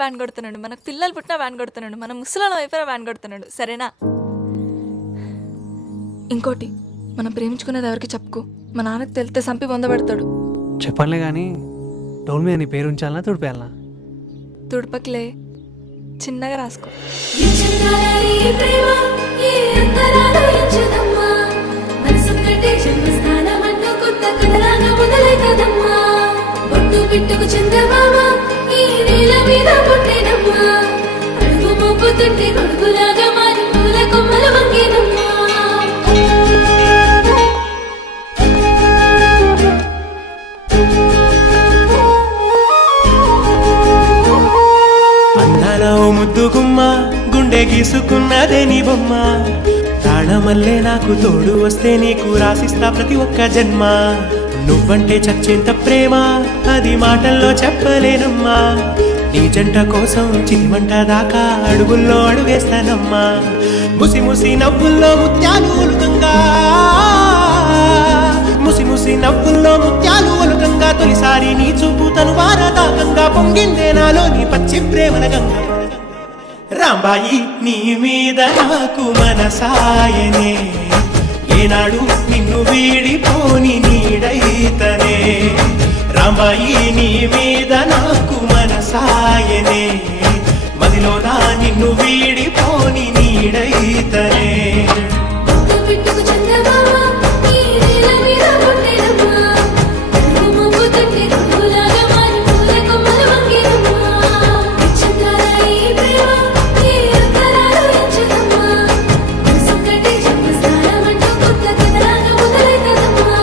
Van కొడుతున్నాడు, మనకు పిల్లలు పుట్టినా వ్యాన్ కొడుతున్నాడు, మన ముసలాళ్ళ వైపున వ్యాన్ కొడుతున్నాడు. సరేనా? ఇంకోటి, మనం ప్రేమించుకునేది ఎవరికి చెప్పుకో, మా నాన్నకి తెలితే సంపి పొందబెడతాడు. చెప్పనులే కానీ డోల్ మీద నీ పేరు ఉంచాలనా తుడిపేయాలనా? తుడపకిలే, చిన్నగా రాసుకో. పిట్టుకు చందమామ ఈ నేల మీద పుట్టినమ్మా, అడుగు మోపుతుంటే గొడుగులాగా మారి పూల కొమ్మలు వంగినమ్మా. అందాల ఓ ముద్దు గుమ్మ, గుండె గీసుకున్నదే నీ బొమ్మ. ప్రాణమల్లే నాకు తోడు వస్తే నీకు రాసిస్తా ప్రతి ఒక్క జన్మ. నువ్వంటే చచ్చేంత ప్రేమ అది మాటల్లో చెప్పలేనమ్మా. నీ జంట కోసం చితిమంట దాకా అడుగుల్లో అడుగేస్తానమ్మా. ముసి ముసి నవ్వుల్లో ముత్యాలు ఒలుకంగా, ముసి ముసి నవ్వుల్లో ముత్యాలు ఒలుకంగా, తొలిసారి నీ చూపు తను వారదాకంగా పొంగిందే నాలో నీ పచ్చి ప్రేమల గంగా. రాంబాయి నీ మీద నాకు మనసాయనే, ఏనాడు నిన్ను వీడిపోని నీడైతనే. రాంబాయి నీ మీద నాకు మనసాయనే, మదిలోనా నిన్ను వీడిపోని నీడైతనే. పిట్టుకు చందమామ ఈ నేల మీద పుట్టినమ్మా, అడుగు మోపుతుంటే గొడుగులాగా మారి పూల కొమ్మలు వంగినమ్మా. చంద్రాల ఈ ప్రేమ ఈ అంతరాలు ఎంచదమ్మా, మనసొక్కటే జన్మస్థానమంటూ కొత్త కథలాగా మొదలైతదమ్మా.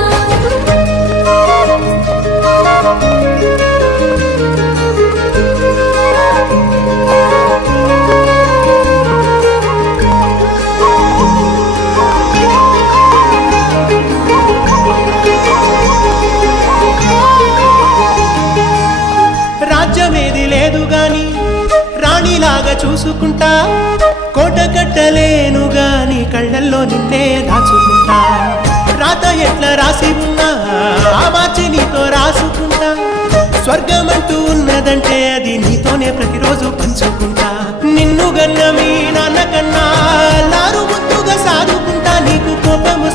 రాజ్యమేది లేదు గాని రాణిలాగా చూసుకుంటా, కోట కట్టలేను గాని కళ్ళల్లో నిన్నే దాచుకుంటా. రాత ఎట్లా రాసి ఉన్నా ఆ మార్చి నీతో రాసుకుంటా. స్వర్గమంటూ ఉన్నదంటే అది నీతోనే ప్రతిరోజు పంచుకుంటా. నిన్ను గన్న మీ నాన్న కన్నా లారు ముద్దుగా సాదుకుంటా. నీకు కోపము